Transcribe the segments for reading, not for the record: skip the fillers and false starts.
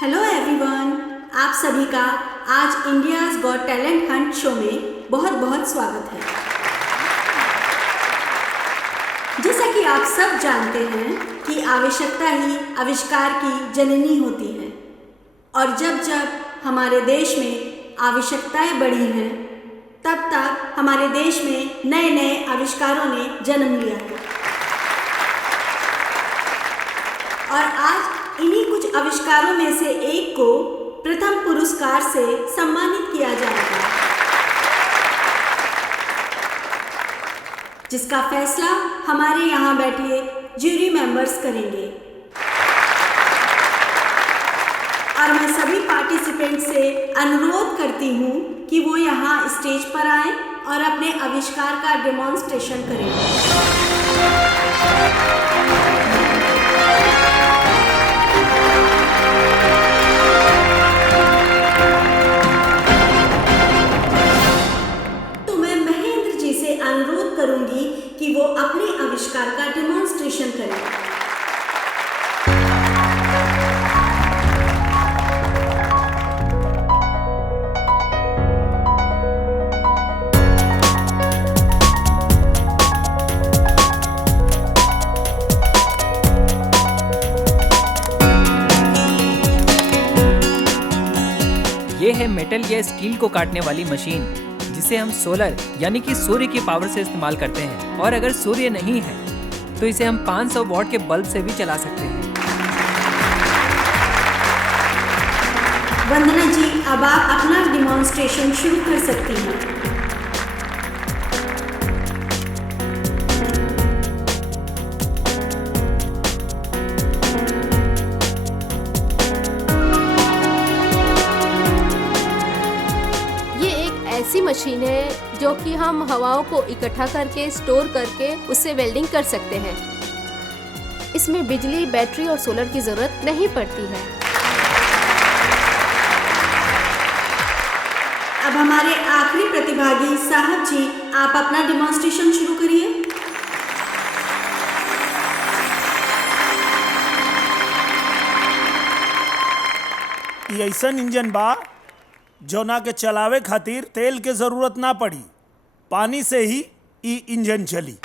Hello everyone, आप सभी का आज India's got talent Hunt show में बहुत बहुत स्वागत है। जैसा कि आप सब जानते हैं कि आवश्यकता ही आविष्कार की जननी होती है और जब जब हमारे देश में आवश्यकताएं बढ़ी हैं तब तक हमारे देश में नए नए आविष्कारों ने जन्म लिया है और आज इन्हीं कुछ आविष्कारों में से एक को प्रथम पुरस्कार से सम्मानित किया जाएगा, जिसका फैसला हमारे यहाँ बैठे जूरी मेंबर्स करेंगे। और मैं सभी पार्टिसिपेंट से अनुरोध करती हूँ कि वो यहाँ स्टेज पर आएं और अपने आविष्कार का डेमोन्स्ट्रेशन करें। अनुरोध करूंगी कि वो अपने आविष्कार का डेमोन्स्ट्रेशन करें। ये है मेटल या स्टील को काटने वाली मशीन, जिसे हम सोलर यानी कि सूर्य की पावर से इस्तेमाल करते हैं। और अगर सूर्य नहीं है तो इसे हम 500 वॉट के बल्ब से भी चला सकते हैं। वंदना जी, अब आप अपना डेमोन्स्ट्रेशन शुरू कर सकती हैं। ऐसी मशीन है जो कि हम हवाओं को इकट्ठा करके स्टोर करके उससे वेल्डिंग कर सकते हैं। इसमें बिजली, बैटरी और सोलर की जरूरत नहीं पड़ती है। अब हमारे आखिरी प्रतिभागी साहब जी, आप अपना डेमोन्स्ट्रेशन शुरू करिए। ये ऐसन इंजन बा जौना के चलावे खातिर तेल के जरूरत ना पड़ी, पानी से ही ई इंजन चली।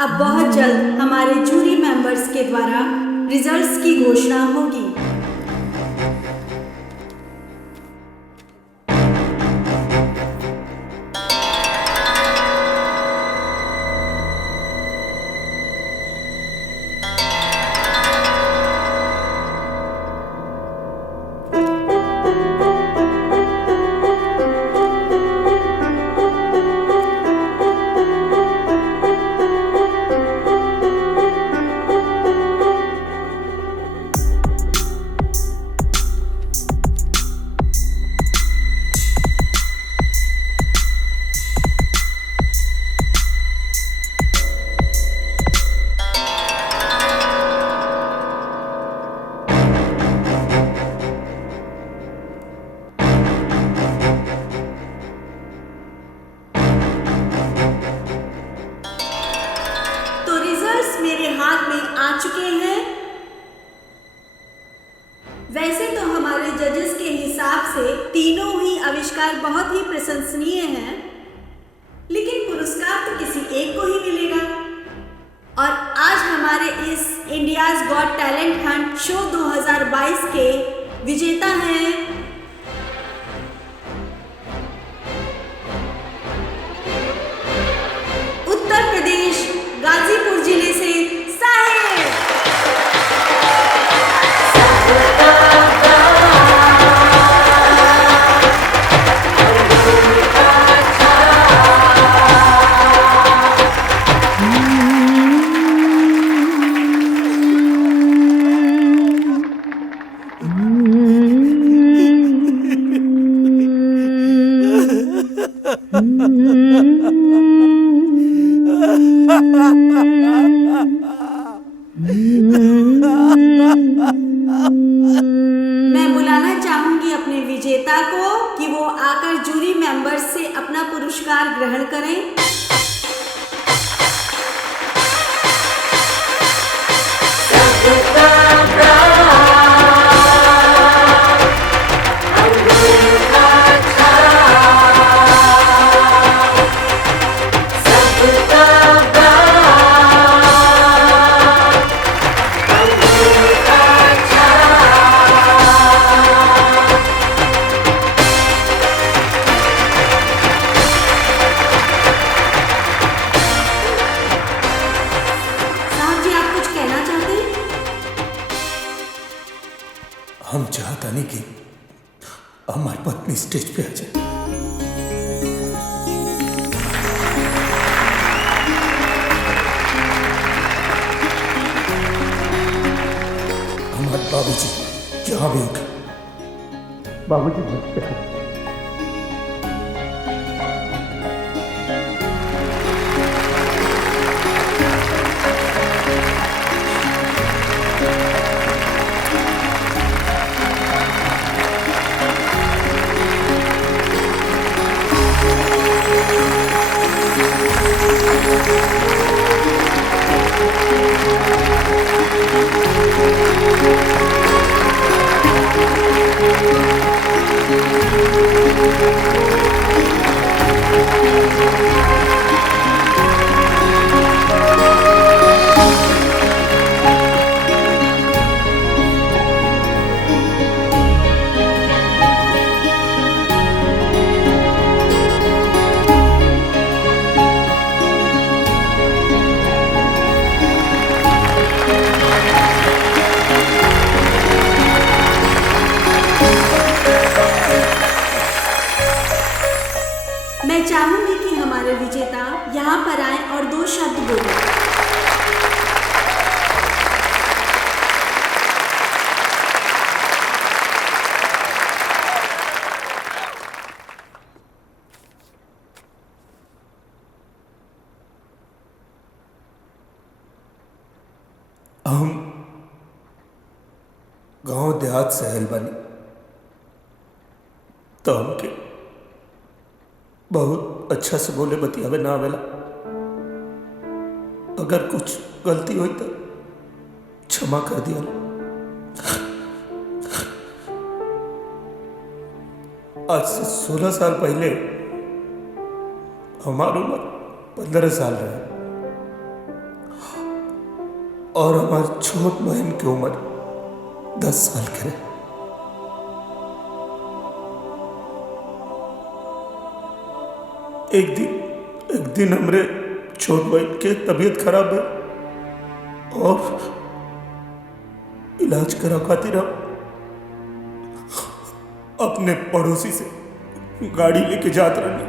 अब बहुत जल्द हमारे जूरी मेंबर्स के द्वारा रिजल्ट्स की घोषणा होगी। मेरे हाथ में आ चुके हैं। वैसे तो हमारे जजेस के हिसाब से तीनों ही आविष्कार बहुत ही प्रशंसनीय हैं, लेकिन पुरस्कार तो किसी एक को ही मिलेगा। और आज हमारे इस India's got talent Hunt show 2022 के विजेता हैं उत्तर प्रदेश गाजीपुर जिले से साहिब। मैं बुलाना चाहूंगी अपने विजेता को कि वो आकर जूरी मेंबर्स से अपना पुरस्कार ग्रहण करें। हम चाहता नहीं कि हमारी पत्नी स्टेज पे आ जाए। हमारे बाबूजी जहाँ भी होंगे, बाबूजी मत पे आए। मैं चाहूंगी कि हमारे विजेता यहाँ पर आए और 2 शब्द बोलें। हम गांव देहात से आयल बानी, तो हमके बहुत अच्छा से बोले बतियावे ना आवेला। अगर कुछ गलती हुई तो क्षमा कर दिया। आज से 16 साल पहले हमारी उम्र 15 साल रहे और हमारी छोट बहन की उम्र 10 साल के रहे। एक दिन हमरे छोट भाई के तबीयत खराब है और इलाज करा खातिर हम अपने पड़ोसी से गाड़ी लेके जात रहे।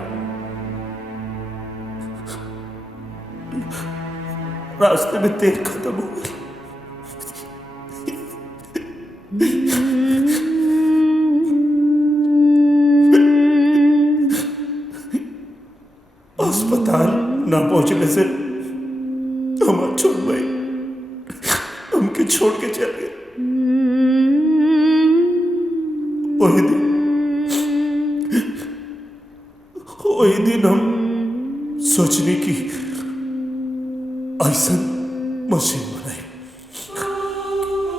रास्ते में तेल खत्म हो गया। अस्पताल ना पहुंचने से हमारा छोट भाई हमके छोड़ के चल गए। वही दिन हम सोचने की ऐसा मशीन बनाई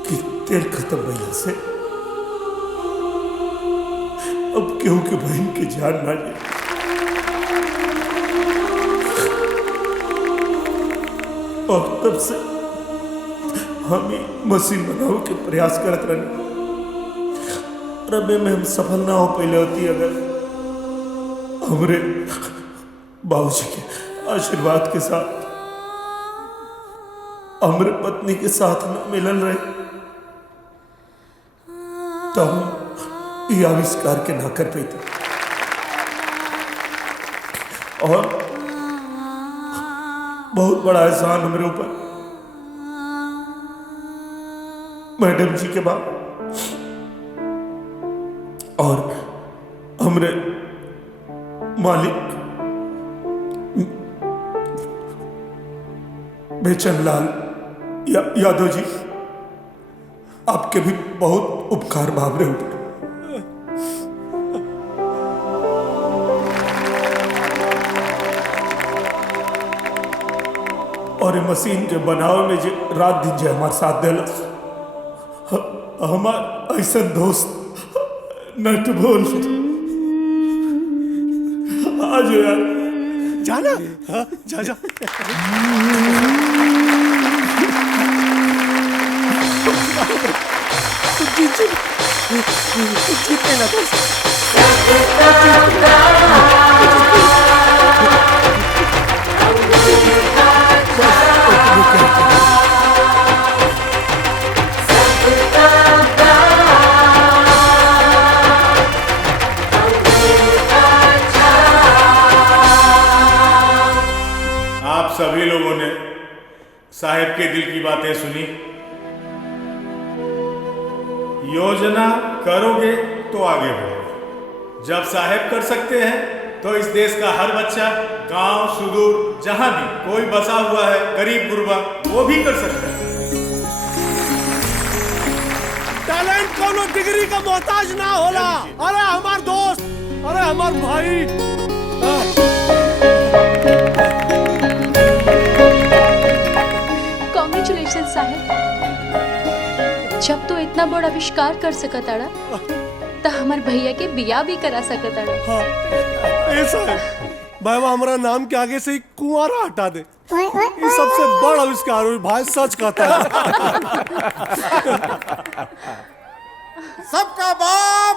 कि तेल खत्म भइला से अब केहू के बहन के जान ना जाए। और तब से हम ही मशीन बनाओ के प्रयास करत रहने। रबे में हम सफल ना हो पहले होती अगर हमरे बाबूजी के आशीर्वाद के साथ हमरे पत्नी के साथ न मिलन रहे तो हम ये आविष्कार के ना कर पाते। और बहुत बड़ा एहसान हमरे ऊपर मैडम जी के बाद और हमरे मालिक बेचनलाल यादव जी, आपके भी बहुत उपकार भावरे ऊपर। और ये मशीन के बनावे में जो रात दिन जो हमारे साथ दिलस, हमार ऐसा दोस्त नट बोल आज यार जाना। हाँ, जा जा। जीतने ना आप सभी लोगों ने साहब के दिल की बातें सुनी। योजना करोगे तो आगे बढ़ोगे। जब साहब कर सकते हैं तो इस देश का हर बच्चा, गांव सुदूर जहां भी कोई बसा हुआ है, गरीब गुरबा, वो भी कर सकता है। टैलेंट कोनो डिग्री का मोहताज ना होला। अरे हमार दोस्त, अरे हमार भाई। कांग्रेचुलेशन साहब। जब तो इतना बड़ा आविष्कार कर सकताड़ा तो हमार भैया के बिया भी करा सकताड़ा। हाँ, ऐसा है। बाबा हमारा नाम के आगे से ही कुंवारा हटा दे। ये सबसे बड़ा आविष्कार हुई भाई, सच कहता है। सबका बाप